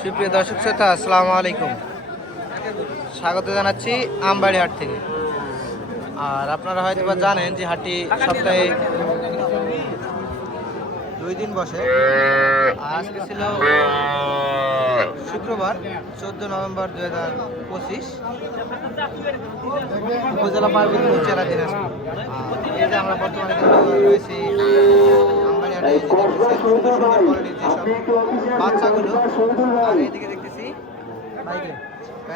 সুপ্রিয় দর্শক শ্রোতা, আসসালামু আলাইকুম। স্বাগত জানাচ্ছি আমবাড়ি হাট থেকে। আর আপনারা হয়তো বা জানেন যে হাটটি সপ্তাহে দুই দিন বসে। আজকে ছিল শুক্রবার, চোদ্দ নভেম্বর দুই হাজার পঁচিশ, উপজেলা পার্বত্য জেলা দিনাজপুর। আমরা বর্তমানে রয়েছি আমবাড়ি হাটে এই যে সুন্দর সুন্দর কোয়ালিটির যেসব বাচ্চাগুলো। আর এইদিকে দেখতেছি। ভাইকে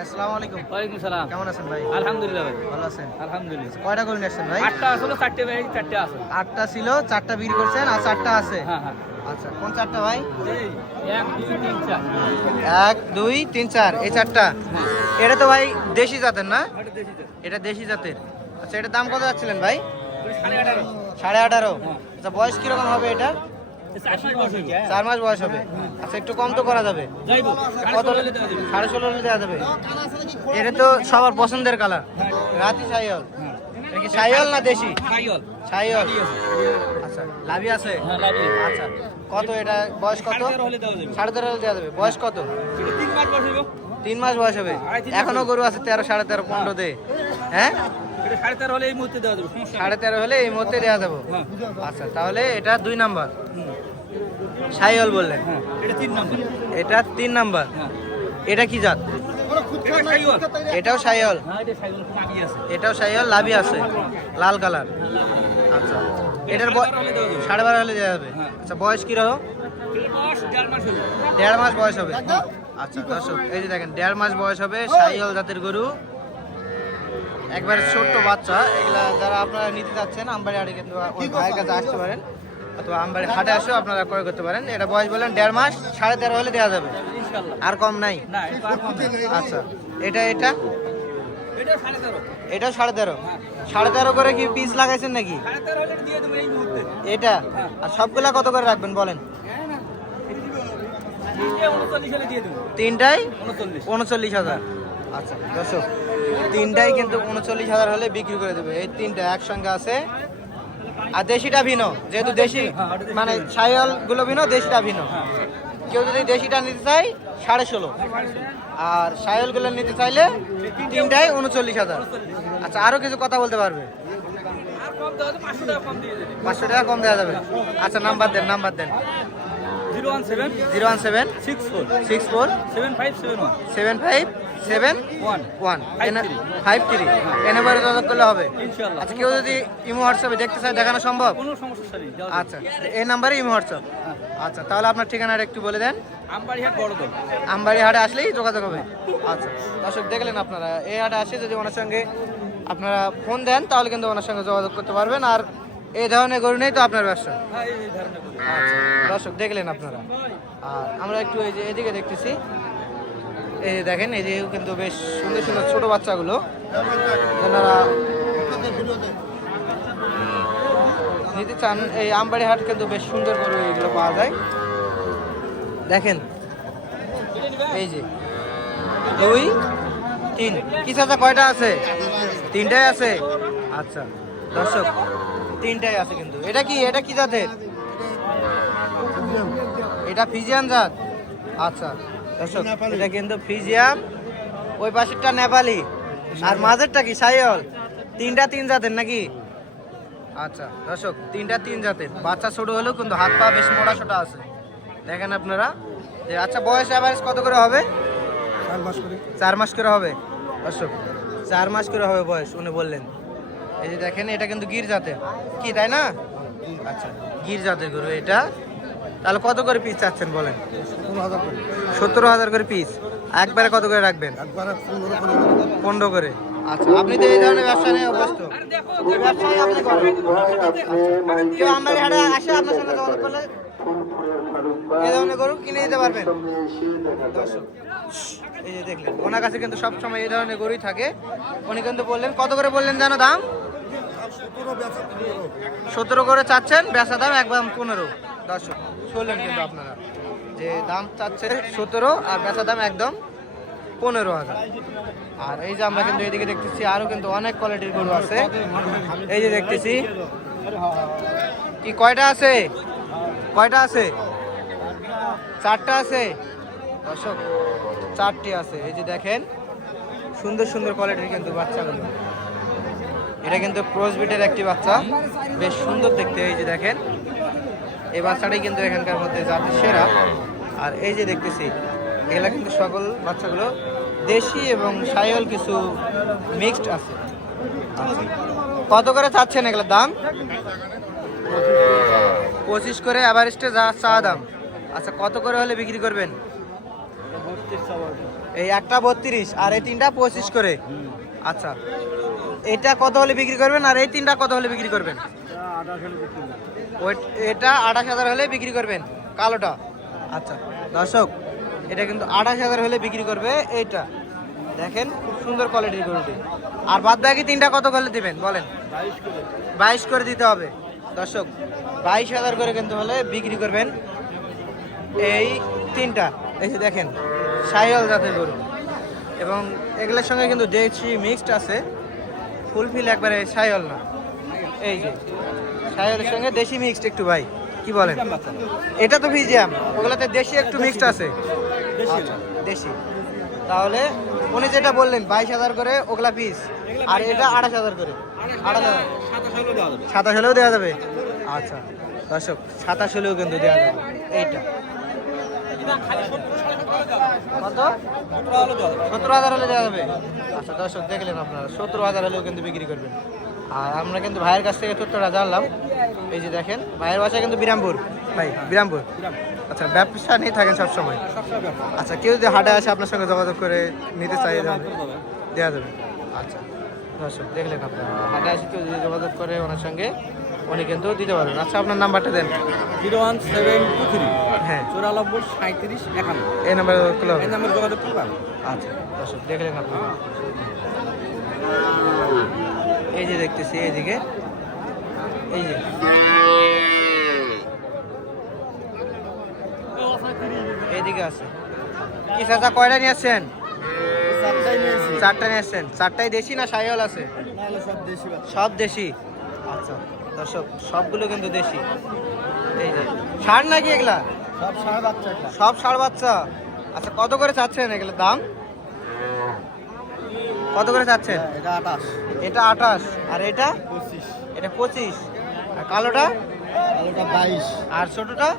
আসসালামু আলাইকুম। ওয়ালাইকুম সালাম। কেমন আছেন ভাই? আলহামদুলিল্লাহ ভাই। ভালো আছেন? আলহামদুলিল্লাহ। কয়টা করে ভাই? আটটা আসলে চারটে ভাই চারটে আছে আটটা ছিল চারটা বিক্রি করছেন আর চারটা আছে? হ্যাঁ হ্যাঁ। আচ্ছা কোন চারটা ভাই? এক দুই তিন চার। এক দুই তিন চার। এই চারটা? এটা তো ভাই দেশি জাতের না। এটা দেশি জাতের। আচ্ছা এটার দাম কত যাচ্ছিলেন ভাই? সাড়ে আঠারো। সাড়ে আঠারো। হ্যাঁ। আচ্ছা বয়স কীরকম হবে এটা? চার মাস বয়স হবে। আচ্ছা একটু কম তো করা যাবে। সাড়ে কত ষোলো হলে দেওয়া যাবে। সাড়ে ষোলো হলে দেওয়া যাবে? এটা তো সবার পছন্দের কালার। রাতি সাইয়ল। এটা কি সাইয়ল না দেশি? সাইয়ল। সাইয়ল লাভি আছে। আচ্ছা লাভি আছে? হ্যাঁ, লাভি আছে। আচ্ছা কত এটা? বয়স কত? সাড়ে তেরো হলে দেওয়া যাবে। বয়স কত? তিন মাস বয়স হইবো। তিন মাস বয়স হবে। এখনও গরু আছে তেরো সাড়ে তেরো পনেরো দে। হ্যাঁ? সাড়ে তেরো হলে এই মুহূর্তে দেওয়া যাবে, সাড়ে তেরো হলে এই মুহূর্তে দেওয়া যাব? হ্যাঁ। আচ্ছা তাহলে এটা দুই নাম্বার। হুম। সাইয়ল বললেন। হ্যাঁ, এটা তিন নম্বর। এটা তিন নাম্বার। হ্যাঁ। এটা কি জাত? এটাও আছে। এটাও সাইয়ল লাভি আছে। লাল কালার। আচ্ছা। এটার সাড়ে বারো হলে দেওয়া যাবে। সাড়ে বারো হলে দেওয়া যাবে। আচ্ছা বয়স কি রকম? দেড় মাস দেড় মাস বয়স হবে। আচ্ছা দর্শক এই যে দেখেন দেড় মাস বয়স হবে সাইহল জাতের গরু। একবারে ছোট্ট বাচ্চা এগুলা যারা আপনারা নিতে যাচ্ছেন আমবাড়ি হাটে কিন্তু ওই ভাইয়ের কাছে আসতে পারেন অথবা আমবাড়ি হাটে আসেও আপনারা ক্রয় করতে পারেন। এটা বয়স বললেন দেড় মাস সাড়ে তেরো হলে দেওয়া যাবে। আর কম নাই? আচ্ছা এটা এটা? এটা সাড়ে তেরো। সাড়ে তেরো? করে কি পিস লাগাইছেন নাকি। এটা? আর সবগুলা কত করে রাখবেন বলেন? দেবো। তিনটাই। উনচল্লিশ হাজার। আচ্ছা দর্শক তিনটাই কিন্তু উনচল্লিশ হাজার হলে বিক্রি করে দেবে। এই তিনটা একসঙ্গে আছে। আর দেশিটা ভিন্ন যেহেতু দেশি মানে সাইলগুলো ভিন্ন দেশিটা ভিন্ন। কেউ যদি দেশিটা নিতে চায় সাড়ে ষোলো। আর সাইলগুলো নিতে চাইলে তিনটাই উনচল্লিশ হাজার। আচ্ছা আরও কিছু কথা বলতে পারবে? পাঁচশো টাকা কম দেওয়া যাবে। আচ্ছা নাম্বার দেন নাম্বার দেন। Zero one seven zero one seven six four six four seven five seven one. Seven five seven? One one five three এনে বারে যোগাযোগ করলে হবে। আচ্ছা কেউ যদি ইমো হোয়াটসঅ্যাপে দেখতে চায় দেখানো সম্ভব? কোনো সমস্যা নেই আচ্ছা এই নাম্বারে ইমো হোয়াটসঅ্যাপ। আচ্ছা তাহলে আপনার ঠিকানাটা একটু বলে দেন। আমবাড়ি হাট বড় দল। আসলেই যোগাযোগ হবে। আচ্ছা দর্শক দেখলেন আপনারা এই হাটে আসে যদি ওনার সঙ্গে আপনারা ফোন দেন তাহলে কিন্তু ওনার সঙ্গে যোগাযোগ করতে পারবেন। আর এই ধরনের গরু নেই তো আপনার ব্যবসা? হ্যাঁ। আচ্ছা দর্শক দেখলেন আপনারা। আর আমরা একটু এই যে এদিকে দেখতেছি। এই যে দেখেন, এই যে কিন্তু বেশ সুন্দর সুন্দর ছোট বাচ্চাগুলো। যারা নিতে চান। এই আমবাড়ি হাট কিন্তু বেশ সুন্দর করে এগুলো পাওয়া যায়। দেখেন, এই যে দুই, তিন। কি চাচা, কয়টা আছে? তিনটাই আছে? আচ্ছা দর্শক, তিনটাই আছে কিন্তু। এটা কি? এটা কি জাতের? এটা ফিজিয়ান জাত। আচ্ছা। দর্শক এটা কিন্তু ফিজিয়াম ওই পাশেরটা নেপালি। আর মাঝেরটা কি? সাইয়ল তিনটা তিন জাতের নাকি? আচ্ছা দর্শক তিনটা তিন জাতের। বাচ্চা ছোট হলেও কিন্তু হাত পা বেশ মোটা সোটা আছে। দেখেন আপনারা। যে আচ্ছা বয়স অ্যাভারেজ কত করে হবে? চার মাস করে। হবে। দর্শক চার মাস করে হবে বয়স উনি বললেন। এই যে দেখেন এটা কিন্তু গির জাতের। কি তাই না? আচ্ছা গির জাতের গরু এটা। তাহলে কত করে পিস চাচ্ছেন বলেন? সত্তর হাজার করে। পিস একবারে কত করে রাখবেন? পনেরো করে আচ্ছা আপনি তো এই ধরনের ব্যবসা নিয়ে অভ্যস্ত। ব্যবসায় আপনি করেন। আচ্ছা। কেউ আমার হাটে আসে আপনার সঙ্গে যোগাযোগ করলে এই ধরনের গরু কিনে দিতে পারবেন। এই যে দেখলেন ওনার কাছে কিন্তু সবসময় এই ধরনের গরুই থাকে। উনি কিন্তু বললেন কত করে বললেন জানো দাম? সতেরো করে চাচ্ছেন বেচা দাম একদম পনেরো। দর্শক শুনলেন কিন্তু আপনারা। যে দাম চাচ্ছে সতেরো আর বেচা দাম একদম পনেরো হাজার। আর এই যে আমরা কিন্তু এদিকে দেখতেছি আরও কিন্তু অনেক কোয়ালিটির গরু আছে। এই যে দেখতেছি। কি কয়টা আছে? কয়টা আছে? চারটা আছে? দর্শক, চারটি আছে। এই যে দেখেন, সুন্দর সুন্দর কোয়ালিটির কিন্তু বাচ্চাগুলো। এটা কিন্তু ক্রসবিটের একটি বাচ্চা। বেশ সুন্দর দেখতে, এই যে দেখেন। এই বাচ্চাটাই কিন্তু এখানকার মধ্যে জাতের সেরা। আর এই যে দেখতেছি, এগুলা কিন্তু সকল বাচ্চাগুলো দেশি এবং সাইওয়াল কিছু মিক্সড আছে। কত করে চাচ্ছেন এগুলোর দাম? পঁচিশ করে অ্যাভারেস্টে যা চা দাম। আচ্ছা কত করে হলে বিক্রি করবেন? এই একটা বত্রিশ, আর এই তিনটা পঁচিশ করে। আচ্ছা এটা কত হলে বিক্রি করবেন, আর এই তিনটা কত হলে বিক্রি করবেন? এটা আঠাশ হাজার হলে বিক্রি করবেন, কালোটা। আচ্ছা দর্শক, এটা কিন্তু আঠাশ হাজার হলে বিক্রি করবে এইটা। দেখেন, খুব সুন্দর কোয়ালিটির গরুটি। আর বাদ বাকি তিনটা কত করে দিবেন, বলেন? বাইশ করে দিতে হবে। দর্শক, বাইশ হাজার করে কিন্তু হলে বিক্রি করবেন এই তিনটা। এই যে দেখেন সাইল জাতের গরু। এবং এগুলোর সঙ্গে কিন্তু দেশি মিক্সড আছে। ফুলফিল একবারে সাইল না। এই যে সাইলের সঙ্গে দেশি মিক্সড একটু ভাই কি বলেন? এটা তো ভিজিয়াম ওগুলাতে দেশি একটু মিক্সড আছে। আচ্ছা, দেশি। তাহলে উনি যেটা বললেন বাইশ হাজার করে ওগুলা পিস আর এটা আঠাশ হাজার করে। সাতাশ হলেও দেওয়া যাবে। আচ্ছা দর্শক সাতাশ হলেও কিন্তু দেওয়া যাবে। এইটা। কত? সতেরো হাজার হলে দেওয়া যাবে। আচ্ছা দর্শক দেখলেন আপনারা সতেরো হাজার হলেও কিন্তু বিক্রি করবেন। আর আমরা কিন্তু ভাইয়ের কাছ থেকে তথ্যটা জানলাম। এই যে দেখেন ভাইয়ের বাসা কিন্তু বিরামপুর। ভাই বিরামপুর? আচ্ছা ব্যবসা নিয়ে থাকেন সবসময়? আচ্ছা কেউ যদি হাটে আসে আপনার সঙ্গে যোগাযোগ করে নিতে চাই দেওয়া যাবে। আচ্ছা দর্শক দেখলেন আপনারা। হাটে আসি কেউ যদি যোগাযোগ করে ওনার সঙ্গে উনি কিন্তু দিতে পারবেন আচ্ছা আপনার নাম্বারটা দেন। Zero one seven two three. হ্যাঁ। চুরানব্বই সাঁত্রিশ একান্ন। এই নাম্বার এই নাম্বার যোগাযোগ করবেন আচ্ছা দর্শক দেখলেন আপনারা। এই যে দেখতেছি এইদিকে। এই যে। এইদিকে আছে। কি চাচা কয়টা নিয়ে আসছেন? চারটা নিয়ে আসছেন। চারটাই দেশি না সাইওয়াল আছে? সব দেশি আচ্ছা দর্শক সবগুলো কিন্তু দেশি। এই যে। ষাঁড় নাকি এগুলা? সব সাড়ে বাচ্চা সব ষাঁড় বাচ্চা। আচ্ছা কত করে চাচ্ছেন এগুলোর দাম? কত করে চাচ্ছেন? এটা আঠাশ। এটা আঠাশ। আর এটা? পঁচিশ। এটা পঁচিশ। আর কালোটা? এটা বাইশ। আর ছোটটা?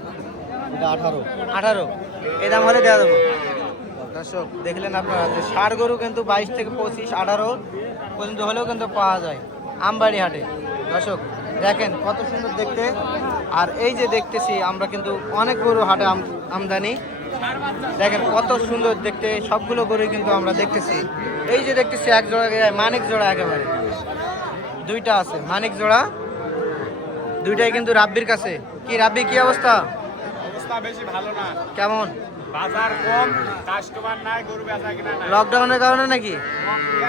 এটা আঠারো। আঠারো। এই দাম হলে দেওয়া দেবো। দর্শক দেখলেন আপনারা যে ষাড় গরু কিন্তু বাইশ থেকে পঁচিশ আঠারো পর্যন্ত হলেও কিন্তু পাওয়া যায় আমবাড়ি হাটে। দর্শক দেখেন কত সুন্দর দেখতে। আর এই যে দেখতেছি আমরা কিন্তু অনেক গরু হাটে আম- আমদানি দেখেন কত সুন্দর দেখতে সবগুলো গরুই কিন্তু আমরা দেখতেছি। এই যে দেখতেছি এক জোড়া মানিক জোড়া একেবারে। দুইটা আছে মানিক জোড়া দুইটাই কিন্তু রাব্বির কাছে। কি রাব্বি কি অবস্থা? অবস্থা বেশি ভালো না। কেমন? বাজার কম কাস্টমার নাই গরু বেচা কিনা নাই। লকডাউনের কারণে নাকি?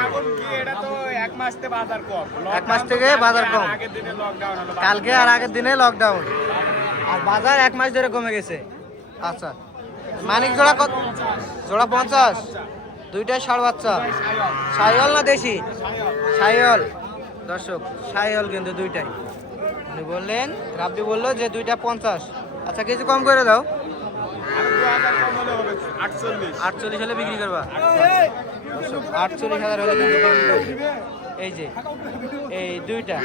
এখন কি এটা তো এক মাস থেকে বাজার কম। এক মাস থেকে বাজার কম। আগের দিনে লকডাউন হলো। কালকে আর আগের দিনে লকডাউন আর বাজার এক মাস ধরে কমে গেছে। আচ্ছা। মানিক জোড়া কত? জোড়া পঞ্চাশ। দুইটাই ষাড় বাচ্চা। সাইল না দেশি? সাইল দর্শক সাইল কিন্তু দুইটাই। উনি বললেন, রাব্বি বলল যে দুইটা পঞ্চাশ। আচ্ছা কিছু কম করে দাও। আটচল্লিশ হলে বিক্রি করবা। আটচল্লিশ হাজার হলে। এই যে, এই দুইটা।